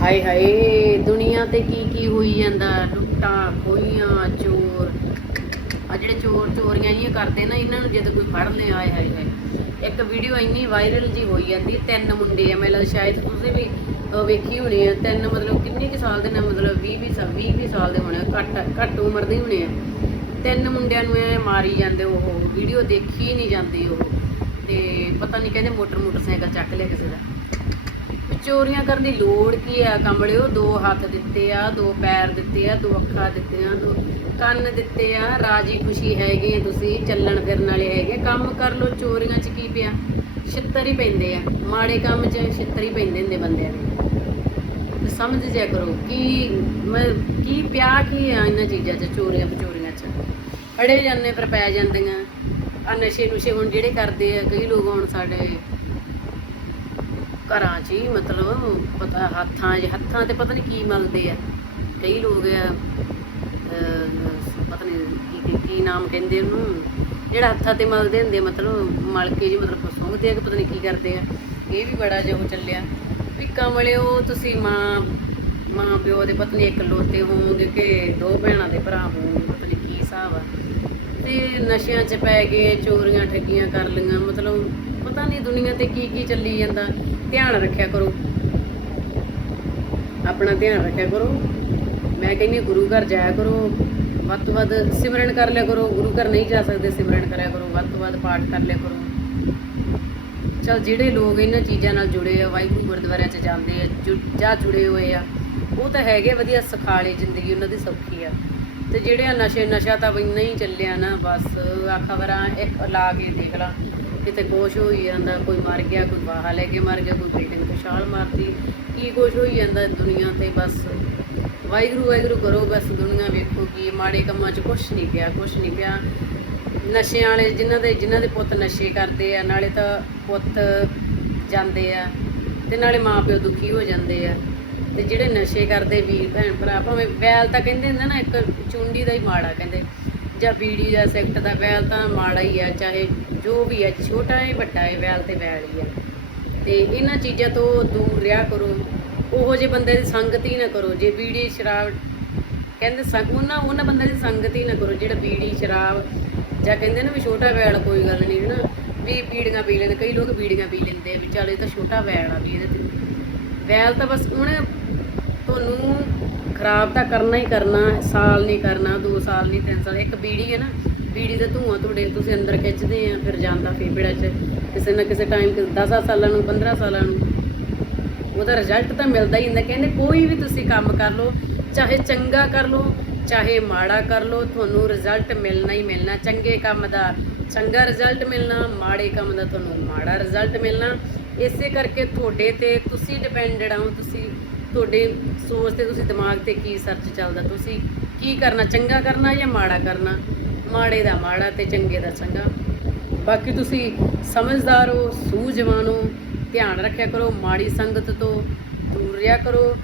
ਹਾਏ ਹਾਏ, ਦੁਨੀਆ ਤੇ ਕੀ ਕੀ ਹੋਈ ਜਾਂਦਾ? ਲੁੱਟਾਂ ਖੋਈਆਂ ਚੋਰ। ਆ ਜਿਹੜੇ ਚੋਰ ਚੋਰੀਆਂ ਜੀਆਂ ਕਰਦੇ ਨਾ, ਇਹਨਾਂ ਨੂੰ ਜਦ ਕੋਈ ਫੜ ਲਿਆ ਆਏ ਹਾਏ ਹਾਏ। ਇੱਕ ਵੀਡੀਓ ਇੰਨੀ ਵਾਇਰਲ ਜੀ ਹੋਈ ਜਾਂਦੀ, ਤਿੰਨ ਮੁੰਡੇ ਆ ਮੈਨੂੰ ਸ਼ਾਇਦ ਤੁਸੀਂ ਵੀ ਵੇਖੀ ਹੋਣੀ ਆ, ਤਿੰਨ ਮਤਲਬ ਕਿੰਨੇ ਕੁ ਸਾਲ ਦੇ ਨੇ, ਮਤਲਬ 20 20 ਸਾਲ 20 ਸਾਲ ਦੇ ਹੋਣੇ ਘੱਟ ਘੱਟ ਉਮਰ ਦੇ ਹੋਣੇ ਆ। ਤਿੰਨ ਮੁੰਡਿਆਂ ਨੂੰ ਐ ਮਾਰੀ ਜਾਂਦੇ ਉਹ ਵੀਡੀਓ ਦੇਖੀ ਨਹੀਂ ਜਾਂਦੀ ਉਹ। ਤੇ ਪਤਾ ਨਹੀਂ ਕਹਿੰਦੇ ਮੋਟਰ ਮੋਟਰਸਾਈਕਲ ਚੱਕ ਲਿਆ ਕਿਸੇ ਦਾ। ਚੋਰੀਆਂ ਕਰਨ ਦੀ ਲੋੜ ਕੀ ਆ ਕਮਲਿਓ ਦੋ ਹੱਥ ਦਿੱਤੇ ਆ, ਦੋ ਪੈਰ ਦਿੱਤੇ ਆ, ਦੋ ਅੱਖਾਂ ਦਿੱਤੀਆਂ, ਦੋ ਕੰਨ ਦਿੱਤੇ ਆ। ਰਾਜੀ ਖੁਸ਼ੀ ਹੈਗੇ ਤੁਸੀਂ, ਚੱਲਣ ਫਿਰਨ ਵਾਲੇ ਹੈਗੇ ਕੰਮ ਕਰ ਲੋ ਚੋਰੀਆਂ 'ਚ ਕੀ ਪਿਆ? ਛਿੱਤਰ ਹੀ ਪੈਂਦੇ ਆ। ਮਾੜੇ ਕੰਮ 'ਚ ਛਿੱਤਰ ਹੀ ਪੈਂਦੇ ਹੁੰਦੇ ਬੰਦਿਆਂ ਦੇ। ਸਮਝ ਜਿਆ ਕਰੋ, ਕੀ ਕੀ ਪਿਆ ਕੀ ਆ ਇਹਨਾਂ ਚੀਜ਼ਾਂ 'ਚ, ਚੋਰੀਆਂ ਪਚੋਰੀਆਂ 'ਚ? ਫੜੇ ਜਾਂਦੇ ਫਿਰ ਪੈ ਜਾਂਦੀਆਂ। ਆ ਨਸ਼ੇ ਨੁਸ਼ੇ ਹੁਣ ਜਿਹੜੇ ਕਰਦੇ ਆ, ਕਈ ਲੋਕ ਹੁਣ ਸਾਡੇ ਘਰਾਂ 'ਚ ਹੀ ਮਤਲਬ ਪਤਾ ਹੱਥਾਂ 'ਚ, ਹੱਥਾਂ ਤੇ ਪਤਾ ਨਹੀਂ ਕੀ ਮਲਦੇ ਆ। ਕਈ ਲੋਕ ਆ ਪਤਾ ਨਹੀਂ ਕੀ ਕੀ- ਨਾਮ ਕਹਿੰਦੇ ਉਹਨੂੰ। ਜਿਹੜਾ ਹੱਥਾਂ ਤੇ ਮਲਦੇ ਹੁੰਦੇ ਮਤਲਬ ਮਲ ਕੇ ਜੀ ਮਤਲਬ ਸੁੰਘਦੇ ਆ ਕਿ ਪਤਾ ਨਹੀਂ ਕੀ ਕਰਦੇ ਆ। ਇਹ ਵੀ ਬੜਾ ਜਿਹਾ ਉਹ ਚੱਲਿਆ। ਵੀ ਕਮਲਿਓ ਤੁਸੀਂ ਮਾਂ ਮਾਂ ਪਿਓ ਦੇ ਪਤਨੀ ਇੱਕ ਲੋਤੇ ਹੋਵੋਗੇ ਕਿ ਦੋ ਭੈਣਾਂ ਦੇ ਭਰਾ ਹੋਵੋਗੇ ਪਤਾ ਨਹੀਂ ਕੀ ਹਿਸਾਬ ਆ। ਤੇ ਨਸ਼ਿਆਂ 'ਚ ਪੈ ਗਏ, ਚੋਰੀਆਂ ਠੱਗੀਆਂ ਕਰ ਲਈਆਂ, ਮਤਲਬ ਪਤਾ ਨਹੀਂ ਦੁਨੀਆ ਤੇ ਕੀ ਕੀ ਚੱਲੀ ਜਾਂਦਾ। ਧਿਆਨ ਰੱਖਿਆ ਕਰੋ। ਆਪਣਾ ਧਿਆਨ ਰੱਖਿਆ ਕਰੋ। ਮੈਂ ਕਹਿੰਦੀ ਗੁਰੂ ਘਰ ਜਾਇਆ ਕਰੋ। ਵੱਧ ਤੋਂ ਵੱਧ ਸਿਮਰਨ ਕਰ ਲਿਆ ਕਰੋ। ਗੁਰੂ ਘਰ ਨਹੀਂ ਜਾ ਸਕਦੇ, ਸਿਮਰਨ ਕਰਿਆ ਕਰੋ। ਵੱਧ ਤੋਂ ਵੱਧ ਪਾਠ ਕਰ ਲਿਆ ਕਰੋ। ਚਲ ਜਿਹੜੇ ਲੋਕ ਇਹਨਾਂ ਚੀਜ਼ਾਂ ਨਾਲ ਜੁੜੇ ਆ, ਵਾਹਿਗੁਰੂ ਗੁਰਦੁਆਰਿਆਂ 'ਚ ਜਾਂਦੇ ਆ, ਜੁ- ਜਾਂ ਜੁੜੇ ਹੋਏ ਆ, ਉਹ ਤਾਂ ਹੈਗੇ ਵਧੀਆ ਸਖਾਲੇ ਜ਼ਿੰਦਗੀ, ਉਹਨਾਂ ਦੀ ਸੌਖੀ ਆ। ਤੇ ਜਿਹੜੇ ਨਸ਼ੇ, ਨਸ਼ਾ ਤਾਂ ਬਈ ਨਹੀਂ ਚੱਲਿਆ ਨਾ, ਬਸ ਆ ਖਬਰਾਂ ਇੱਕ ਲਾ ਕੇ ਦੇਖ ਲਾ। ਕਿਤੇ ਕੁਛ ਹੋਈ ਜਾਂਦਾ, ਕੋਈ ਮਰ ਗਿਆ, ਕੋਈ ਬਾਹਾ ਲੈ ਕੇ ਮਰ ਗਿਆ, ਕੋਈ ਬਿਲਡਿੰਗ ਤੋਂ ਛਾਲ ਮਾਰਤੀ। ਕੀ ਕੁਛ ਹੋਈ ਜਾਂਦਾ ਦੁਨੀਆ ਤੇ? ਬਸ ਵਾਹਿਗੁਰੂ ਵਾਹਿਗੁਰੂ ਕਰੋ, ਬਸ ਦੁਨੀਆ ਵੇਖੋ ਕਿ ਮਾੜੇ ਕੰਮਾਂ 'ਚ ਕੁਛ ਨਹੀਂ ਪਿਆ ਕੁਛ ਨਹੀਂ ਪਿਆ ਨਸ਼ਿਆਂ ਵਾਲੇ ਜਿਨ੍ਹਾਂ ਦੇ ਜਿਨ੍ਹਾਂ ਦੇ ਪੁੱਤ ਨਸ਼ੇ ਕਰਦੇ ਆ, ਨਾਲੇ ਤਾਂ ਪੁੱਤ ਜਾਂਦੇ ਆ ਤੇ ਨਾਲੇ ਮਾਪਿਓ ਦੁਖੀ ਹੋ ਜਾਂਦੇ ਆ। ਤੇ ਜਿਹੜੇ ਨਸ਼ੇ ਕਰਦੇ ਵੀਰ, ਭੈਣ ਭਰਾ, ਭਾਵੇਂ ਵੈਲ ਤਾਂ ਕਹਿੰਦੇ ਹੁੰਦੇ ਨਾ, ਇੱਕ ਚੁੰਡੀ ਦਾ ਹੀ ਮਾੜਾ ਕਹਿੰਦੇ, ਜਾਂ ਬੀੜੀ ਜਾਂ ਸਿਗਰਟ ਦਾ, ਵੈਲ ਤਾਂ ਮਾੜਾ ਹੀ ਆ, ਚਾਹੇ ਜੋ ਵੀ ਹੈ, ਛੋਟਾ ਹੈ, ਵੱਡਾ ਹੈ, ਵੈਲ ਤੇ ਵੈਲ ਹੀ ਹੈ। ਤੇ ਇਹਨਾਂ ਚੀਜ਼ਾਂ ਤੋਂ ਦੂਰ ਰਿਹਾ ਕਰੋ। ਉਹੋ ਜਿਹੇ ਬੰਦੇ ਦੀ ਸੰਗਤ ਹੀ ਨਾ ਕਰੋ, ਜੇ ਬੀੜੀ ਸ਼ਰਾਬ ਕਹਿੰਦੇ ਸੰਗ ਉਹਨਾਂ ਉਹਨਾਂ ਬੰਦੇ ਦੀ ਸੰਗਤ ਹੀ ਨਾ ਕਰੋ, ਜਿਹੜਾ ਬੀੜੀ ਸ਼ਰਾਬ ਜਾਂ ਕਹਿੰਦੇ ਨਾ ਵੀ ਛੋਟਾ ਵੈਲ ਕੋਈ ਗੱਲ ਨਹੀਂ, ਹਨਾ? ਵੀ ਬੀੜੀਆਂ ਪੀ ਲੈਂਦੇ, ਕਈ ਲੋਕ ਬੀੜੀਆਂ ਪੀ ਲੈਂਦੇ ਵੀ ਚੱਲ ਇਹ ਤਾਂ ਛੋਟਾ ਵੈਲ ਆ ਵੀ ਇਹਦੇ ਤੇ। ਵੈਲ ਤਾਂ ਬਸ ਉਹਨੇ ਤੁਹਾਨੂੰ ਖਰਾਬ ਤਾਂ ਕਰਨਾ ਹੀ ਕਰਨਾ, ਸਾਲ ਨਹੀਂ ਕਰਨਾ 2 ਸਾਲ ਨਹੀਂ 3 ਸਾਲ, ਇੱਕ ਬੀੜੀ ਹੈ ਨਾ ਬੀੜੀ ਦਾ ਧੂਆਂ ਤੁਹਾਡੇ ਤੁਸੀਂ ਅੰਦਰ ਖਿੱਚਦੇ ਆ, ਫਿਰ ਜਾਂਦਾ ਫੇਫੜਾ 'ਚ। ਕਿਸੇ ਨਾ ਕਿਸੇ ਟਾਈਮ 10 ਸਾਲਾਂ ਨੂੰ 15 ਸਾਲਾਂ ਨੂੰ। ਉਹਦਾ ਰਿਜ਼ਲਟ ਤਾਂ ਮਿਲਦਾ ਹੀ ਹੁੰਦਾ, ਕਹਿੰਦੇ ਕੋਈ ਵੀ ਤੁਸੀਂ ਕੰਮ ਕਰ ਲਓ, ਚਾਹੇ ਚੰਗਾ ਕਰ ਲਓ, ਚਾਹੇ ਮਾੜਾ ਕਰ ਲਓ, ਤੁਹਾਨੂੰ ਰਿਜ਼ਲਟ ਮਿਲਣਾ ਹੀ ਮਿਲਣਾ, ਚੰਗੇ ਕੰਮ ਦਾ ਚੰਗਾ ਰਿਜ਼ਲਟ ਮਿਲਣਾ, ਮਾੜੇ ਕੰਮ ਦਾ ਤੁਹਾਨੂੰ ਮਾੜਾ ਰਿਜ਼ਲਟ ਮਿਲਣਾ। ਇਸੇ ਕਰਕੇ ਤੁਹਾਡੇ ਤੇ ਤੁਸੀਂ ਡਿਪੈਂਡਡ ਹੋ, ਤੁਸੀਂ ਤੁਹਾਡੇ ਸੋਚ ਤੇ, ਤੁਸੀਂ ਦਿਮਾਗ ਤੇ ਕੀ ਸਰਚ ਚੱਲਦਾ, ਤੁਸੀਂ ਕੀ ਕਰਨਾ, ਚੰਗਾ ਕਰਨਾ ਜਾਂ ਮਾੜਾ ਕਰਨਾ? ਮਾੜੇ ਦਾ ਮਾੜਾ ਤੇ ਚੰਗੇ ਦਾ ਚੰਗਾ। ਬਾਕੀ ਤੁਸੀਂ ਸਮਝਦਾਰ ਹੋ, ਸੂਝਵਾਨ ਹੋ, ਧਿਆਨ ਰੱਖਿਆ ਕਰੋ, ਮਾੜੀ ਸੰਗਤ ਤੋਂ ਦੂਰ ਰਿਹਾ ਕਰੋ,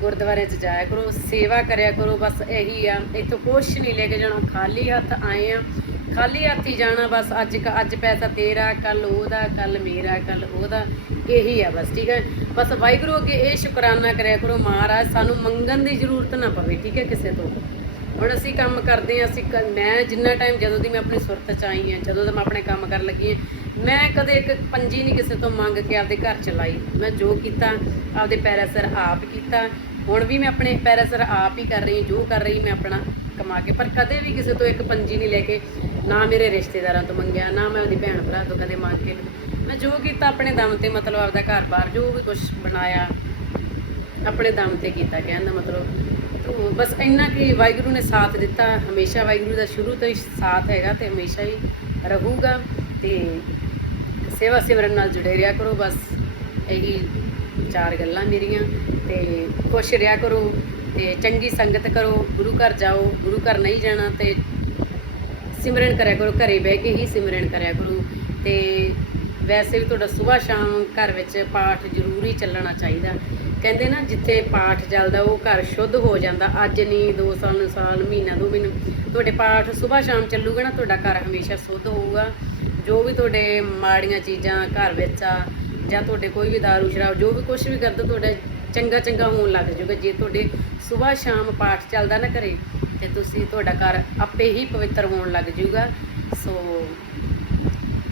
ਗੁਰਦੁਆਰੇ 'ਚ ਜਾਇਆ ਕਰੋ, ਸੇਵਾ ਕਰਿਆ ਕਰੋ, ਬਸ ਇਹੀ ਆ, ਇੱਥੋਂ ਕੁਛ ਨਹੀਂ ਲੈ ਕੇ ਜਾਣਾ, ਖਾਲੀ ਹੱਥ ਆਏ ਆ। ਖਾਲੀ ਹੱਥ ਹੀ ਜਾਣਾ, ਬਸ ਅੱਜ ਕ- ਅੱਜ ਪੈਸਾ ਤੇਰਾ, ਕੱਲ ਉਹਦਾ, ਕੱਲ ਮੇਰਾ, ਕੱਲ ਉਹਦਾ, ਇਹੀ ਆ ਬਸ, ਠੀਕ ਹੈ? ਬਸ ਵਾਹਿਗੁਰੂ ਅੱਗੇ ਇਹ ਸ਼ੁਕਰਾਨਾ ਕਰਿਆ ਕਰੋ ਮਹਾਰਾਜ, ਸਾਨੂੰ ਮੰਗਣ ਦੀ ਜ਼ਰੂਰਤ ਨਾ ਪਵੇ, ਠੀਕ ਹੈ, ਕਿਸੇ ਤੋਂ। ਹੁਣ ਅਸੀਂ ਕੰਮ ਕਰਦੇ ਹਾਂ, ਅਸੀਂ ਕ- ਮੈਂ ਜਿੰਨਾ ਟਾਈਮ ਜਦੋਂ ਦੀ ਮੈਂ ਆਪਣੀ ਸੁਰਤ ਚ ਆਈ ਹਾਂ, ਜਦੋਂ ਦਾ ਮੈਂ ਆਪਣੇ ਕੰਮ ਕਰਨ ਲੱਗੀ ਹਾਂ, ਮੈਂ ਕਦੇ ਇੱਕ ਪੰਜੀ ਨਹੀਂ ਕਿਸੇ ਤੋਂ ਮੰਗ ਕੇ ਆਪਦੇ ਘਰ ਚਲਾਈ ਮੈਂ ਜੋ ਕੀਤਾ, ਆਪਦੇ ਪੈਰਾਂ ਸਿਰ ਆਪ ਕੀਤਾ। ਹੁਣ ਵੀ ਮੈਂ ਆਪਣੇ ਪੈਰਾਂ ਸਿਰ ਆਪ ਹੀ ਕਰ ਰਹੀ ਜੋ ਕਰ ਰਹੀ ਮੈਂ ਆਪਣਾ ਕਮਾ ਕੇ। ਪਰ ਕਦੇ ਵੀ ਕਿਸੇ ਤੋਂ ਇੱਕ ਪੰਜੀ ਨਹੀਂ ਲੈ ਕੇ ਨਾ ਮੇਰੇ ਰਿਸ਼ਤੇਦਾਰਾਂ ਤੋਂ ਮੰਗਿਆ, ਨਾ ਮੈਂ ਉਹਦੀ ਭੈਣ ਭਰਾ ਤੋਂ ਕਦੇ ਮੰਗ ਕੇ। ਮੈਂ ਜੋ ਕੀਤਾ ਆਪਣੇ ਦਮ ਤੇ ਮਤਲਬ ਆਪਦਾ ਘਰ-ਬਾਰ ਜੋ ਵੀ ਕੁਝ ਬਣਾਇਆ, ਆਪਣੇ ਦਮ ਤੇ ਕੀਤਾ, ਕਹਿਣ ਦਾ ਮਤਲਬ। ਬਸ ਇੰਨਾ ਕਿ ਵਾਹਿਗੁਰੂ ਨੇ ਸਾਥ ਦਿੱਤਾ। ਹਮੇਸ਼ਾ ਵਾਹਿਗੁਰੂ ਦਾ ਸ਼ੁਰੂ ਤੋਂ ਹੀ ਸਾਥ ਹੈਗਾ ਤੇ ਹਮੇਸ਼ਾ ਹੀ ਰਹੂਗਾ ਤੇ ਸੇਵਾ ਸਿਮਰਨ ਨਾਲ ਜੁੜੇ ਰਿਹਾ ਕਰੋ। ਬਸ ਇਹੀ ਚਾਰ ਗੱਲਾਂ ਮੇਰੀਆਂ ਤੇ ਖੁਸ਼ ਰਿਹਾ ਕਰੋ ਤੇ ਚੰਗੀ ਸੰਗਤ ਕਰੋ। ਗੁਰੂ ਘਰ ਜਾਓ, ਗੁਰੂ ਘਰ ਨਹੀਂ ਜਾਣਾ ਤੇ ਸਿਮਰਨ ਕਰਿਆ ਕਰੋ। ਘਰੇ ਬਹਿ ਕੇ ਹੀ ਸਿਮਰਨ ਕਰਿਆ ਕਰੋ ਤੇ ਵੈਸੇ ਵੀ ਤੁਹਾਡਾ ਸਵੇਰ ਸ਼ਾਮ ਘਰ ਵਿੱਚ ਪਾਠ ਜ਼ਰੂਰੀ ਚੱਲਣਾ ਚਾਹੀਦਾ। ਕਹਿੰਦੇ ਨਾ, ਜਿੱਥੇ ਪਾਠ ਚੱਲਦਾ, ਉਹ ਘਰ ਸ਼ੁੱਧ ਹੋ ਜਾਂਦਾ। ਅੱਜ ਨਹੀਂ ਦੋ ਸਾਲ ਸਾਲ, ਮਹੀਨਾ, ਦੋ ਮਹੀਨੇ। ਤੁਹਾਡੇ ਪਾਠ ਸਵੇਰ ਸ਼ਾਮ ਚੱਲੂਗਾ ਨਾ, ਤੁਹਾਡਾ ਘਰ ਹਮੇਸ਼ਾ ਸ਼ੁੱਧ ਹੋਊਗਾ। ਜੋ ਵੀ ਤੁਹਾਡੇ ਮਾੜੀਆਂ ਚੀਜ਼ਾਂ ਘਰ ਵਿੱਚ ਆ, ਜਾਂ ਤੁਹਾਡੇ ਕੋਈ ਵੀ ਦਾਰੂ ਸ਼ਰਾਬ, ਜੋ ਵੀ ਕੁਝ ਵੀ ਕਰਦੇ, ਤੁਹਾਡਾ ਚੰਗਾ ਚੰਗਾ ਹੋਣ ਲੱਗ ਜਾਊਗਾ। ਜੇ ਤੁਹਾਡੇ ਸਵੇਰ ਸ਼ਾਮ ਪਾਠ ਚੱਲਦਾ ਨਾ ਘਰੇ, ਤੇ ਤੁਸੀਂ ਤੁਹਾਡਾ ਘਰ ਆਪੇ ਹੀ ਪਵਿੱਤਰ ਹੋਣ ਲੱਗ ਜਾਊਗਾ। ਸੋ